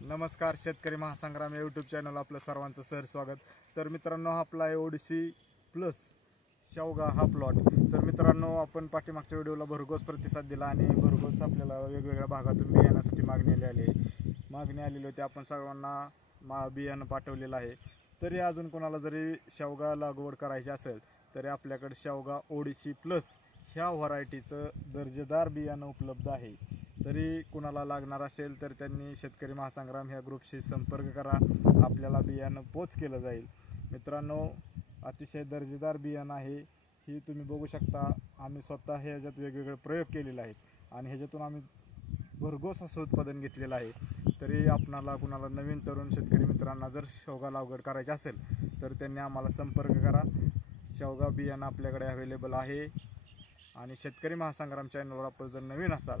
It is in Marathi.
नमस्कार शेतकरी महासंग्राम या यूट्यूब चॅनल आपलं सर्वांचं सर स्वागत. तर मित्रांनो हा आपला आहे ओडिसी प्लस शेवगा हा प्लॉट तर मित्रांनो आपण पाठीमागच्या व्हिडिओला भरघोस प्रतिसाद दिला आणि भरघोस आपल्याला वेगवेगळ्या भागातून बियाण्यासाठी मागणी आली आहे. मागणी आलेली होती आपण सर्वांना मा बियाणं पाठवलेलं आहे. तरी अजून कोणाला जरी शेवगा लागवड करायची असेल तरी आपल्याकडे शेवगा ओडिसी प्लस ह्या व्हरायटीचं दर्जेदार बियाणं उपलब्ध आहे. तरी कुणाला लागणार असेल तर त्यांनी शेतकरी महासंग्राम ह्या ग्रुपशी संपर्क करा. आपल्याला बियाणं पोच केलं जाईल. मित्रांनो अतिशय दर्जेदार बियाणं आहे. ही तुम्ही बघू शकता. आम्ही स्वतः हे ह्याच्यात वेगवेगळे प्रयोग केलेले आहेत आणि ह्याच्यातून आम्ही भरघोस असं उत्पादन घेतलेलं आहे. तरी आपणाला कुणाला नवीन तरुण शेतकरी मित्रांना जर शेवगा लागवड करायची असेल तर त्यांनी आम्हाला संपर्क करा. शेवगा बियाणं आपल्याकडे अवेलेबल आहे. आणि शेतकरी महासंग्राम चॅनलवर आपण जर नवीन असाल